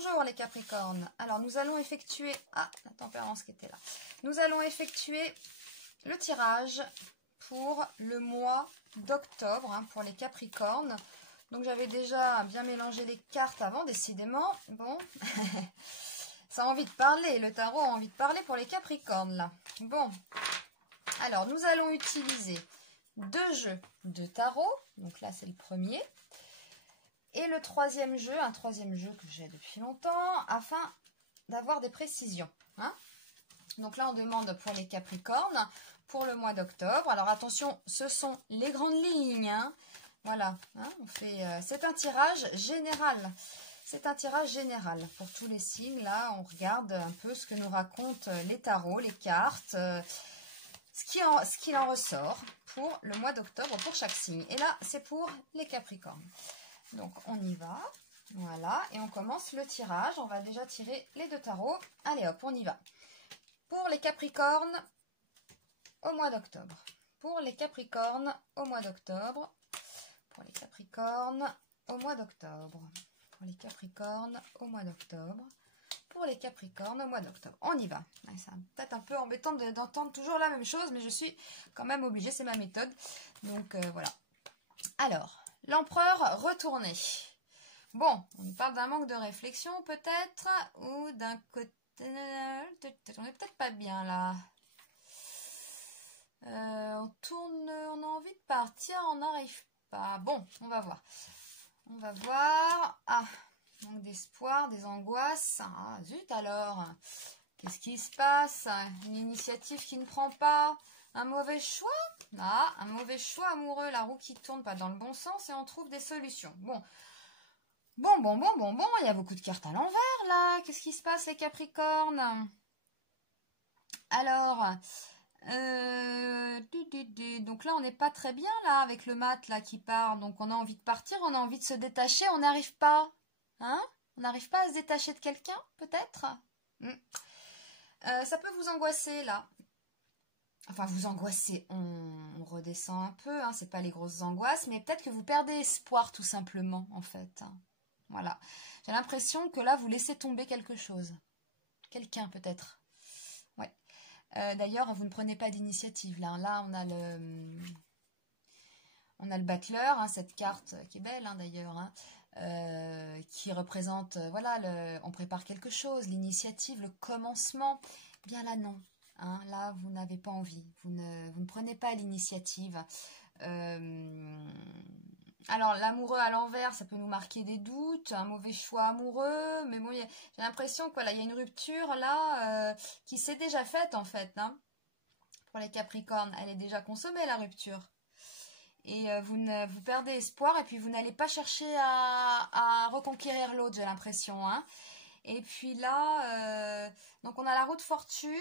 Bonjour les Capricornes. Alors nous allons effectuer... Ah, la tempérance qui était là. Nous allons effectuer le tirage pour le mois d'octobre hein, pour les Capricornes. Donc j'avais déjà bien mélangé les cartes avant, décidément. Bon, ça a envie de parler, le tarot a envie de parler pour les Capricornes là. Bon, alors nous allons utiliser 2 jeux de tarot. Donc là c'est le premier. Et le troisième jeu, un troisième jeu que j'ai depuis longtemps, afin d'avoir des précisions. Hein. Donc là, on demande pour les Capricornes, pour le mois d'octobre. Alors attention, ce sont les grandes lignes. Hein. Voilà, hein, on fait. C'est un tirage général. C'est un tirage général pour tous les signes. Là, on regarde un peu ce que nous racontent les tarots, les cartes, ce qu'il en ressort pour le mois d'octobre, pour chaque signe. Et là, c'est pour les Capricornes. Donc, on y va. Voilà. Et on commence le tirage. On va déjà tirer les 2 tarots. Allez, hop, on y va. Pour les Capricornes, au mois d'octobre. Pour les Capricornes, au mois d'octobre. Pour les Capricornes, au mois d'octobre. Pour les Capricornes, au mois d'octobre. Pour les Capricornes, au mois d'octobre. On y va. C'est peut-être un peu embêtant d'entendre toujours la même chose, mais je suis quand même obligée. C'est ma méthode. Donc, voilà. Alors... L'empereur retourné. Bon, on parle d'un manque de réflexion peut-être, ou d'un côté... On n'est peut-être pas bien là. On tourne, on a envie de partir, on n'arrive pas. Bon, on va voir. On va voir. Ah, manque d'espoir, des angoisses. Ah, zut alors. Qu'est-ce qui se passe? Une initiative qui ne prend pas? Un mauvais choix? Ah, un mauvais choix amoureux, la roue qui tourne pas dans le bon sens et on trouve des solutions. Bon, il y a beaucoup de cartes à l'envers là. Qu'est-ce qui se passe les Capricornes? Alors, donc là on n'est pas très bien là avec le mat là qui part. Donc on a envie de partir, on a envie de se détacher, on n'arrive pas. Hein? On n'arrive pas à se détacher de quelqu'un peut-être? Ça peut vous angoisser là. Enfin, vous angoissez, on redescend un peu, hein, c'est pas les grosses angoisses, mais peut-être que vous perdez espoir tout simplement, en fait. Voilà. J'ai l'impression que là, vous laissez tomber quelque chose. Quelqu'un, peut-être. Ouais. D'ailleurs, vous ne prenez pas d'initiative, là. Là, on a le battleur, hein, cette carte qui est belle, hein, d'ailleurs, hein, qui représente, voilà, on prépare quelque chose, l'initiative, le commencement. Bien là, non. Hein, là, vous n'avez pas envie, vous ne prenez pas l'initiative. Alors, l'amoureux à l'envers, ça peut nous marquer des doutes, un mauvais choix amoureux, mais bon, j'ai l'impression qu'il y a une rupture là qui s'est déjà faite en fait. Hein, pour les Capricornes, elle est déjà consommée la rupture. Et vous perdez espoir et puis vous n'allez pas chercher à reconquérir l'autre, j'ai l'impression. Hein. Et puis là, donc on a la roue de fortune.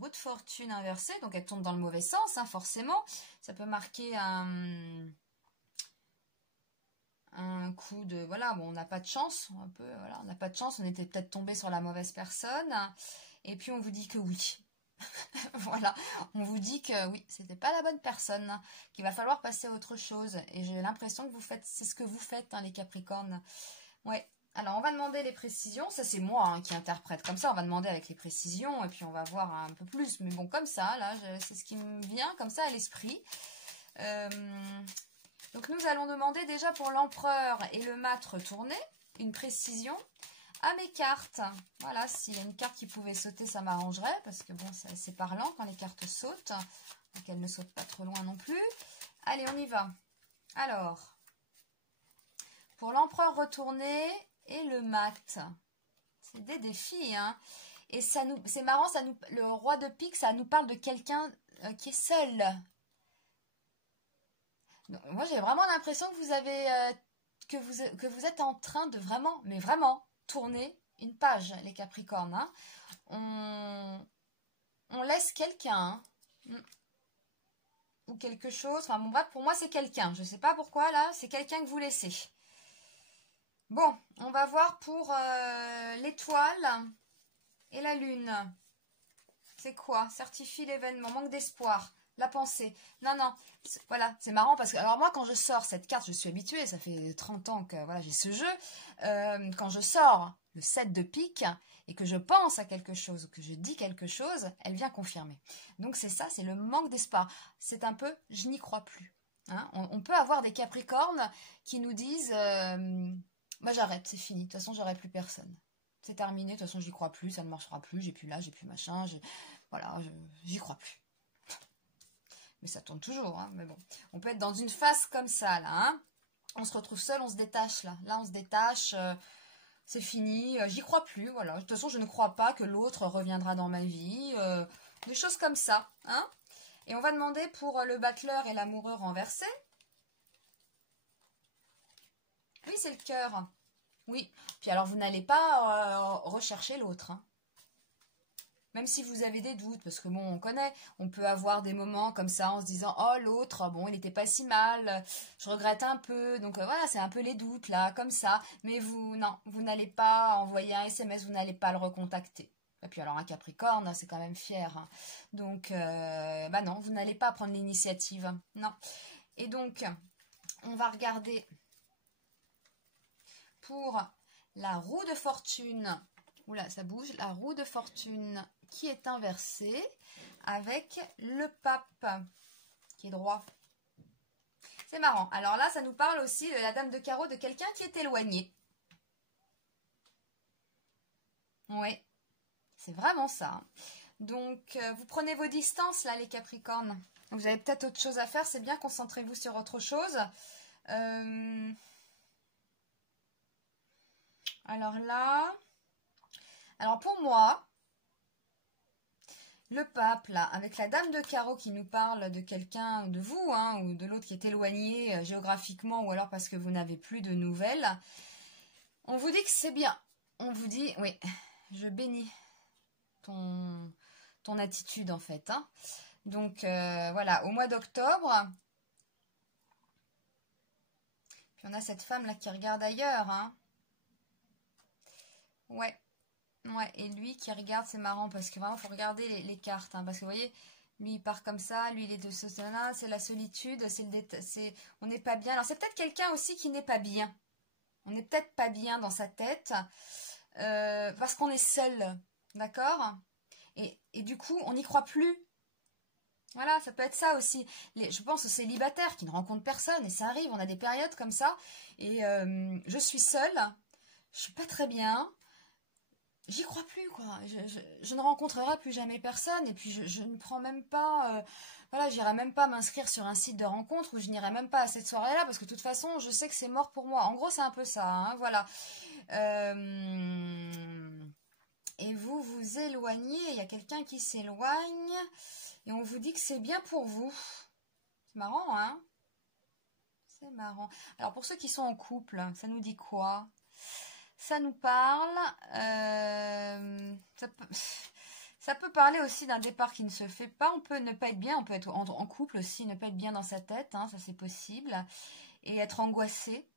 Roue de fortune inversée, donc elle tourne dans le mauvais sens, hein, forcément. Ça peut marquer un coup de... Voilà, bon, on n'a pas de chance, un peu, voilà, on n'a pas de chance, on était peut-être tombé sur la mauvaise personne. Et puis on vous dit que oui. Voilà, on vous dit que oui, c'était pas la bonne personne, qu'il va falloir passer à autre chose. Et j'ai l'impression que c'est ce que vous faites, hein, les Capricornes. Ouais. Alors, on va demander les précisions. Ça, c'est moi hein, qui interprète comme ça. On va demander avec les précisions et puis on va voir un peu plus. Mais bon, comme ça, là, c'est ce qui me vient comme ça à l'esprit. Donc, nous allons demander déjà pour l'empereur et le mat retourné une précision à mes cartes. Voilà, s'il y a une carte qui pouvait sauter, ça m'arrangerait parce que bon, c'est assez parlant quand les cartes sautent. Donc, elles ne sautent pas trop loin non plus. Allez, on y va. Alors, pour l'empereur retourné... Et le mat, c'est des défis, hein. Et c'est marrant, le roi de pique, ça nous parle de quelqu'un qui est seul. Donc, moi, j'ai vraiment l'impression que vous avez, que vous êtes en train de vraiment, mais vraiment, tourner une page, les Capricornes. Hein. On laisse quelqu'un, hein, ou quelque chose. Enfin, bon, bref, pour moi, c'est quelqu'un. Je ne sais pas pourquoi là, c'est quelqu'un que vous laissez. Bon, on va voir pour l'étoile et la lune. C'est quoi? Certifie l'événement, manque d'espoir. la pensée. Non, non, voilà, c'est marrant parce que, alors moi, quand je sors cette carte, je suis habituée, ça fait 30 ans que voilà, j'ai ce jeu. Quand je sors le 7 de pique et que je pense à quelque chose, ou que je dis quelque chose, elle vient confirmer. Donc c'est ça, c'est le manque d'espoir. C'est un peu, je n'y crois plus. Hein, on peut avoir des Capricornes qui nous disent, bah j'arrête, c'est fini, de toute façon, j'aurai plus personne. C'est terminé, de toute façon, j'y crois plus, ça ne marchera plus, j'ai plus là, j'ai plus machin, voilà, j'y crois plus. Mais ça tourne toujours, hein, mais bon. On peut être dans une phase comme ça, là, hein. On se retrouve seul, on se détache, là. Là, on se détache, c'est fini, j'y crois plus, voilà. De toute façon, je ne crois pas que l'autre reviendra dans ma vie, des choses comme ça, hein. Et on va demander pour le battleur et l'amoureux renversé. Oui, c'est le cœur. Oui. Puis alors, vous n'allez pas rechercher l'autre, hein. Même si vous avez des doutes, parce que bon, on connaît, on peut avoir des moments comme ça en se disant « Oh, l'autre, bon, il n'était pas si mal, je regrette un peu. » Donc voilà, c'est un peu les doutes, là, comme ça. Mais vous, non, vous n'allez pas envoyer un SMS, vous n'allez pas le recontacter. Et puis alors, un Capricorne, c'est quand même fier. Hein. Donc, bah non, vous n'allez pas prendre l'initiative. Non. Et donc, on va regarder pour la roue de fortune. Oula, ça bouge. La roue de fortune qui est inversée avec le pape qui est droit. C'est marrant. Alors là, ça nous parle aussi de la dame de carreau de quelqu'un qui est éloigné. Oui, c'est vraiment ça. Donc, vous prenez vos distances là, les Capricornes. Donc, vous avez peut-être autre chose à faire. C'est bien, concentrez-vous sur autre chose. Alors là... Alors pour moi, le pape, là, avec la dame de carreau qui nous parle de quelqu'un, de vous, hein, ou de l'autre qui est éloigné géographiquement, ou alors parce que vous n'avez plus de nouvelles, on vous dit que c'est bien. On vous dit, oui, je bénis ton attitude, en fait. Hein. Donc, voilà, au mois d'octobre, puis on a cette femme-là qui regarde ailleurs. Hein. Ouais. Ouais, et lui qui regarde, c'est marrant parce que vraiment, il faut regarder les cartes. Hein, parce que vous voyez, lui, il part comme ça, lui, il est de ce là, c'est la solitude, on n'est pas bien. Alors, c'est peut-être quelqu'un aussi qui n'est pas bien. On n'est peut-être pas bien dans sa tête parce qu'on est seul. D'accord et du coup, on n'y croit plus. Voilà, ça peut être ça aussi. Je pense aux célibataires qui ne rencontrent personne et ça arrive, on a des périodes comme ça. Et je suis seule, je suis pas très bien. J'y crois plus, quoi. Je ne rencontrerai plus jamais personne. Et puis, je ne prends même pas... voilà, j'irai même pas m'inscrire sur un site de rencontre ou je n'irai même pas à cette soirée-là parce que de toute façon, je sais que c'est mort pour moi. En gros, c'est un peu ça, hein, voilà. Et vous vous éloignez. Il y a quelqu'un qui s'éloigne. Et on vous dit que c'est bien pour vous. C'est marrant, hein? C'est marrant. Alors, pour ceux qui sont en couple, ça nous dit quoi? Ça nous parle, ça peut parler aussi d'un départ qui ne se fait pas. On peut ne pas être bien, on peut être en couple aussi, ne pas être bien dans sa tête, hein, ça c'est possible. Et être angoissé,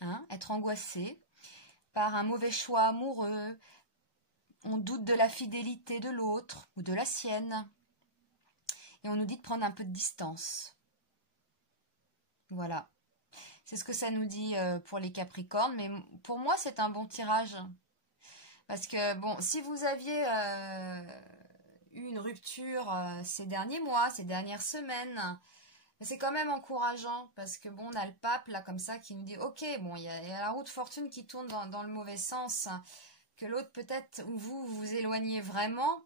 hein, être angoissé par un mauvais choix amoureux. On doute de la fidélité de l'autre ou de la sienne. Et on nous dit de prendre un peu de distance. Voilà. C'est ce que ça nous dit pour les Capricornes, mais pour moi, c'est un bon tirage. Parce que, bon, si vous aviez eu une rupture ces derniers mois, ces dernières semaines, c'est quand même encourageant. Parce que, bon, on a le pape, là, comme ça, qui nous dit, ok, bon, il y a la roue de fortune qui tourne dans le mauvais sens. Que l'autre, peut-être, ou vous éloignez vraiment.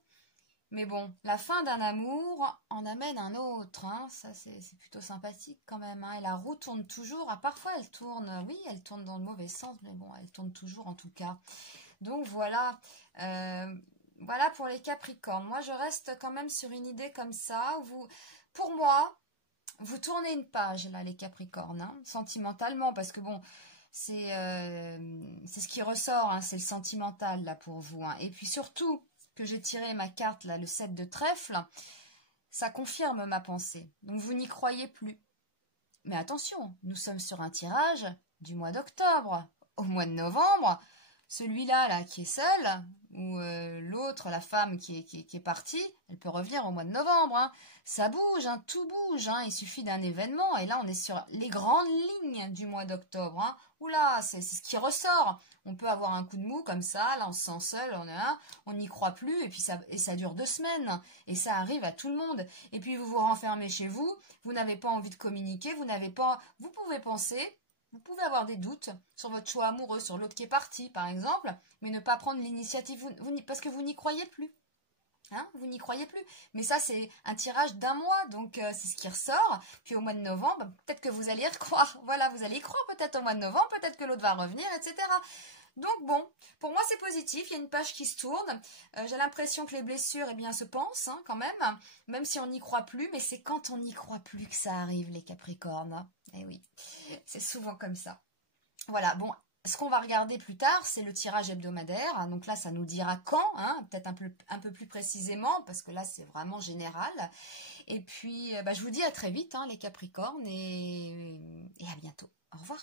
Mais bon, la fin d'un amour en amène un autre, hein. Ça c'est plutôt sympathique quand même, hein. Et la roue tourne toujours, parfois elle tourne, oui, elle tourne dans le mauvais sens, mais bon, elle tourne toujours en tout cas. Donc voilà, voilà pour les Capricornes. Moi je reste quand même sur une idée comme ça, pour moi, vous tournez une page là les Capricornes, hein, sentimentalement, parce que bon, c'est ce qui ressort, hein, c'est le sentimental là pour vous, hein. Et puis surtout, que j'ai tiré ma carte, là, le 7 de trèfle, ça confirme ma pensée. Donc, vous n'y croyez plus. Mais attention, nous sommes sur un tirage du mois d'octobre. Au mois de novembre, celui-là là, qui est seul, ou l'autre, la femme qui est partie, elle peut revenir au mois de novembre. Hein. Ça bouge, hein, tout bouge. Hein. Il suffit d'un événement. Et là, on est sur les grandes lignes du mois d'octobre. Hein. Oula, c'est ce qui ressort. On peut avoir un coup de mou comme ça. Là, on se sent seul. On n'y croit plus. Et puis ça dure 2 semaines. Et ça arrive à tout le monde. Et puis, vous vous renfermez chez vous. Vous n'avez pas envie de communiquer. Vous pouvez penser. Vous pouvez avoir des doutes sur votre choix amoureux, sur l'autre qui est parti, par exemple, mais ne pas prendre l'initiative parce que vous n'y croyez plus. Hein, vous n'y croyez plus. Mais ça, c'est un tirage d'1 mois, donc c'est ce qui ressort. Puis au mois de novembre, peut-être que vous allez y recroire. Voilà, vous allez y croire peut-être au mois de novembre, peut-être que l'autre va revenir, etc. Donc bon, pour moi c'est positif, il y a une page qui se tourne. J'ai l'impression que les blessures, eh bien, se pansent hein, quand même si on n'y croit plus. Mais c'est quand on n'y croit plus que ça arrive, les Capricornes. Eh oui, c'est souvent comme ça. Voilà, bon, ce qu'on va regarder plus tard, c'est le tirage hebdomadaire. Donc là, ça nous dira quand, hein, peut-être un peu plus précisément, parce que là, c'est vraiment général. Et puis, je vous dis à très vite, hein, les Capricornes, et à bientôt. Au revoir.